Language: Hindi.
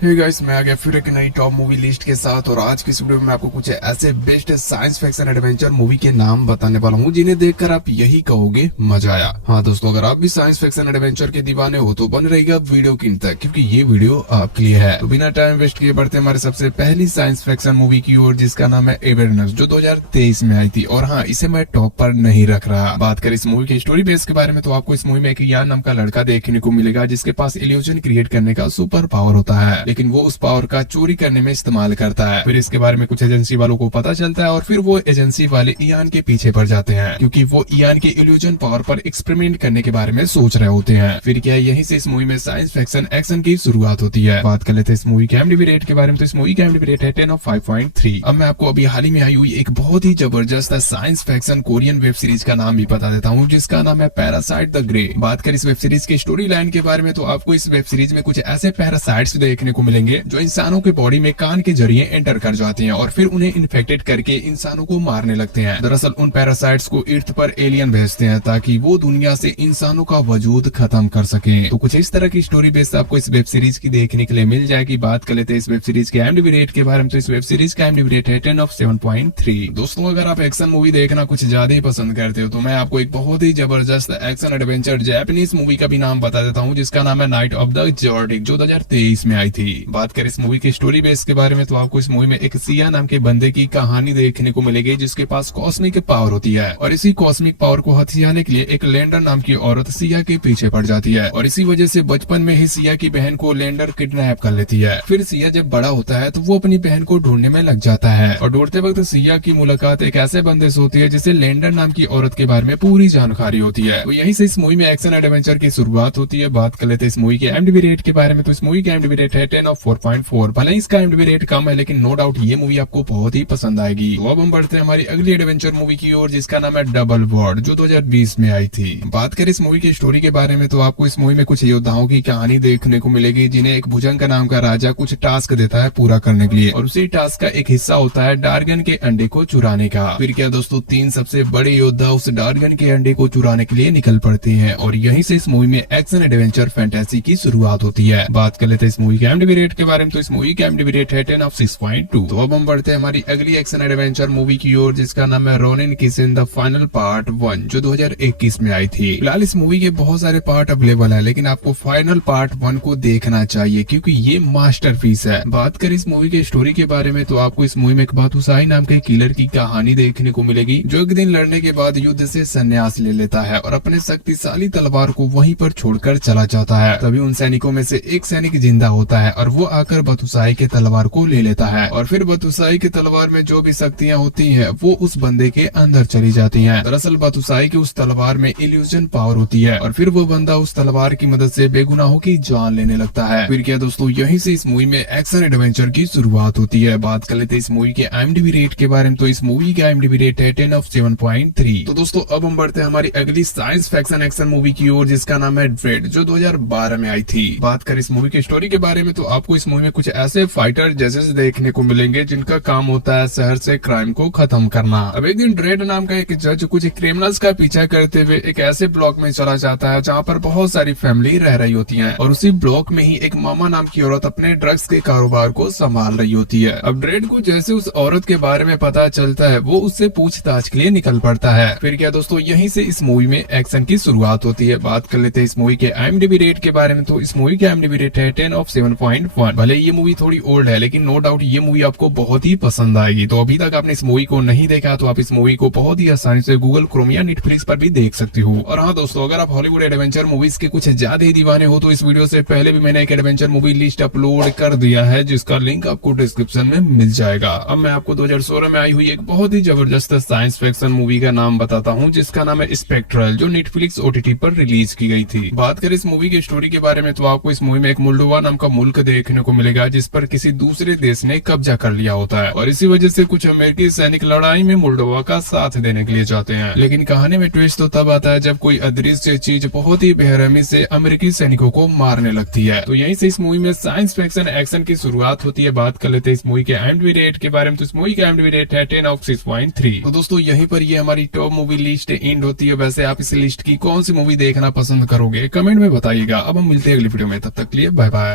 हे गाइस, मैं आ गया फिर एक नई टॉप मूवी लिस्ट के साथ। और आज की इस वीडियो में मैं आपको कुछ ऐसे best science fiction adventure movie के नाम बताने वाला हूँ जिन्हें देखकर आप यही कहोगे मजा आया। हाँ दोस्तों, अगर आप भी साइंस फिक्शन एडवेंचर के दीवाने हो तो बन रहेगा वीडियो की तक, क्योंकि ये वीडियो आपके लिए है। तो बिना टाइम वेस्ट किए बढ़ते हमारे सबसे पहली साइंस फिक्शन मूवी की ओर, जिसका नाम है एवेनर्स, जो 2023 में आई थी। और हाँ, इसे मैं टॉप पर नहीं रख रहा। बात करें इस मूवी की स्टोरी बेस के बारे में तो आपको इस मूवी में एक यान नाम का लड़का देखने को मिलेगा, जिसके पास इल्यूजन क्रिएट करने का सुपर पावर होता है, लेकिन वो उस पावर का चोरी करने में इस्तेमाल करता है। फिर इसके बारे में कुछ एजेंसी वालों को पता चलता है और फिर वो एजेंसी वाले इयान के पीछे पड़ जाते हैं, क्योंकि वो इयान के इल्यूजन पावर पर एक्सपेरिमेंट करने के बारे में सोच रहे होते हैं। फिर क्या है, यहीं से इस मूवी में साइंस फिक्शन एक्शन की शुरुआत होती है। बात कर लेते हैं इस मूवी के IMDb रेट के बारे में, तो इस मूवी का IMDb रेट है 10 of 5.3। अब मैं आपको अभी हाल ही में आई हुई एक बहुत ही जबरदस्त science fiction Korean web series का नाम भी बता देता हूँ, जिसका नाम है पैरासाइट द ग्रे। बात कर इस वेब सीरीज की स्टोरी लाइन के बारे में तो आपको इस वेब सीरीज में कुछ ऐसे पैरासाइट्स देखने को मिलेंगे जो इंसानों के बॉडी में कान के जरिए एंटर कर जाते हैं और फिर उन्हें इन्फेक्टेड करके इंसानों को मारने लगते हैं। दरअसल उन पैरासाइट्स को अर्थ पर एलियन भेजते हैं ताकि वो दुनिया से इंसानों का वजूद खत्म कर सके। तो कुछ इस तरह की स्टोरी बेस आपको इस वेब सीरीज की देखने के लिए मिल जाएगी। बात कर लेते हैं इस वेब सीरीज के IMDb रेट के बारे में, तो इस वेब सीरीज का IMDb रेट है 10 of 7.3। दोस्तों, अगर आप एक्शन मूवी देखना कुछ ज्यादा ही पसंद करते हो तो मैं आपको एक बहुत ही जबरदस्त एक्शन एडवेंचर जापानीज मूवी का भी नाम बता देता हूँ, जिसका नाम है नाइट ऑफ द जॉर्डिक, जो 2023 में आई थी। बात करें इस मूवी की स्टोरी बेस के बारे में तो आपको इस मूवी में एक सिया नाम के बंदे की कहानी देखने को मिलेगी, जिसके पास कॉस्मिक पावर होती है। और इसी कॉस्मिक पावर को हथियाने के लिए एक लैंडर नाम की औरत सिया के पीछे पड़ जाती है, और इसी वजह से बचपन में ही सिया की बहन को लैंडर किडनैप कर लेती है। फिर सिया जब बड़ा होता है तो वो अपनी बहन को ढूंढने में लग जाता है, और ढूंढते वक्त सिया की मुलाकात एक ऐसे बंदे से होती है जिसे लैंडर नाम की औरत के बारे में पूरी जानकारी होती है। तो यहीं से इस मूवी में एक्शन एडवेंचर की शुरुआत होती है। बात कर लेते हैं इस मूवी के IMDb रेट के बारे में, तो इस मूवी के IMDb रेट है 10 of 4.4। भले इसका IMDb रेट कम है, लेकिन नो डाउट ये मूवी आपको बहुत ही पसंद आएगी। तो अब हम बढ़ते हैं हमारी अगली एडवेंचर मूवी की ओर, जिसका नाम है डबल वर्ल्ड, जो 2020 में आई थी। बात करें इस मूवी की स्टोरी के बारे में तो आपको इस मूवी में कुछ योद्धाओं की कहानी देखने को मिलेगी, जिन्हें एक भुजंग नाम का राजा कुछ टास्क देता है पूरा करने के लिए, और उसी टास्क का एक हिस्सा होता है डार्गन के अंडे को चुराने का। फिर क्या दोस्तों, 3 सबसे बड़े योद्धा उस डार्गन के अंडे को चुराने के लिए निकल पड़ते हैं, और यहीं से इस मूवी में एक्शन एडवेंचर फैंटेसी की शुरुआत होती है। बात कर लेते हैं इस मूवी के IMDb रेट के बारे में, तो इस मूवी के IMDb रेट है 10 of 6.2। तो अब हम बढ़ते हैं हमारी अगली एक्शन एडवेंचर मूवी की ओर, जिसका नाम है Ronin Kisan the final part 1, जो 2021 में आई थी। फिलहाल इस मूवी के बहुत सारे पार्ट अवेलेबल है, लेकिन आपको फाइनल पार्ट 1 को देखना चाहिए, क्योंकि ये मास्टरपीस है। बात करें इस मूवी के स्टोरी के बारे में तो आपको इस मूवी में एक बातुसाई नाम के किलर की कहानी देखने को मिलेगी, जो एक दिन लड़ने के बाद युद्ध से संन्यास ले लेता है और अपने शक्तिशाली तलवार को वहीं पर छोड़कर चला जाता है। तभी उन सैनिकों में से एक सैनिक जिंदा होता है और वो आकर बातुसाई के तलवार को ले लेता है, और फिर बातुसाई की तलवार में जो भी शक्तियां होती हैं वो उस बंदे के अंदर चली जाती हैं। दरअसल बातुसाई की उस तलवार में इल्यूजन पावर होती है, और फिर वो बंदा उस तलवार की मदद से बेगुनाहों की जान लेने लगता है। फिर क्या दोस्तों, यहीं से इस मूवी में एक्शन एडवेंचर की शुरुआत होती है। बात कर लेते हैं इस मूवी के IMDb रेट के बारे में, तो इस मूवी का IMDb रेट है 10 of 7.3। तो दोस्तों, अब हम बढ़ते हैं हमारी अगली साइंस फिक्शन एक्शन मूवी की ओर, जिसका नाम है ड्रेड, जो 2012 में आई थी। बात कर इस मूवी की स्टोरी के बारे में तो आपको इस मूवी में कुछ ऐसे फाइटर जजेस देखने को मिलेंगे जिनका काम होता है शहर से क्राइम को खत्म करना। अब एक दिन ड्रेड नाम का एक जज कुछ क्रिमिनल्स का पीछा करते हुए एक ऐसे ब्लॉक में चला जाता है जहाँ पर बहुत सारी फैमिली रह रही होती है, और उसी ब्लॉक में ही एक मामा नाम की औरत अपने ड्रग्स के कारोबार को संभाल रही होती है। अब ड्रेड को जैसे उस औरत के बारे में पता चलता है, वो उससे पूछताछ के लिए निकल पड़ता है। फिर क्या दोस्तों, यहीं से इस मूवी में एक्शन की शुरुआत होती है। बात कर लेते हैं इस मूवी के IMDb रेट के बारे में, तो इस मूवी के IMDb रेट है 10 of 7.1। भले ये मूवी थोड़ी ओल्ड है, लेकिन नो डाउट ये मूवी आपको बहुत ही पसंद आएगी। तो अभी तक आपने इस मूवी को नहीं देखा तो आप इस मूवी को बहुत ही आसानी से गूगल क्रोम या नेटफ्लिक्स पर भी देख सकते हो। और हाँ दोस्तों, अगर आप हॉलीवुड एडवेंचर मूवीज के कुछ ज्यादा ही दीवाने हो तो इस वीडियो से पहले भी मैंने एक एडवेंचर मूवी लिस्ट अपलोड कर दिया है, जिसका लिंक आपको डिस्क्रिप्शन में मिल जाएगा। अब मैं आपको 2016 में आई हुई एक बहुत ही जबरदस्त साइंस फिक्शन मूवी का नाम बताता हूँ, जिसका नाम है स्पेक्ट्रल, जो नेटफ्लिक्स OTT पर रिलीज की गई थी। बात करें इस मूवी की स्टोरी के बारे में तो आपको इस मूवी में एक मोल्डोवा नाम का मुल्क देखने को मिलेगा, जिस पर किसी दूसरे देश ने कब्जा कर लिया होता है, और इसी वजह से कुछ अमेरिकी सैनिक लड़ाई में मोल्डोवा का साथ देने के लिए जाते हैं। लेकिन कहानी में ट्विस्ट तो तब आता है जब कोई अदृश्य चीज बहुत ही बेरहमी से अमेरिकी सैनिकों को मारने लगती है। तो यहीं से इस मूवी में साइंस फिक्शन एक्शन की शुरुआत होती है। बात कर लेते हैं इस मूवी के IMDb रेट के बारे में, तो इस मूवी के IMDb रेट है 10 of 6.3। तो दोस्तों, यहीं पर ये हमारी टॉप मूवी लिस्ट एंड होती है। वैसे आप इस लिस्ट की कौन सी मूवी देखना पसंद करोगे, कमेंट में बताइएगा। अब हम मिलते हैं अगली वीडियो में, तब तक के लिए बाय बाय।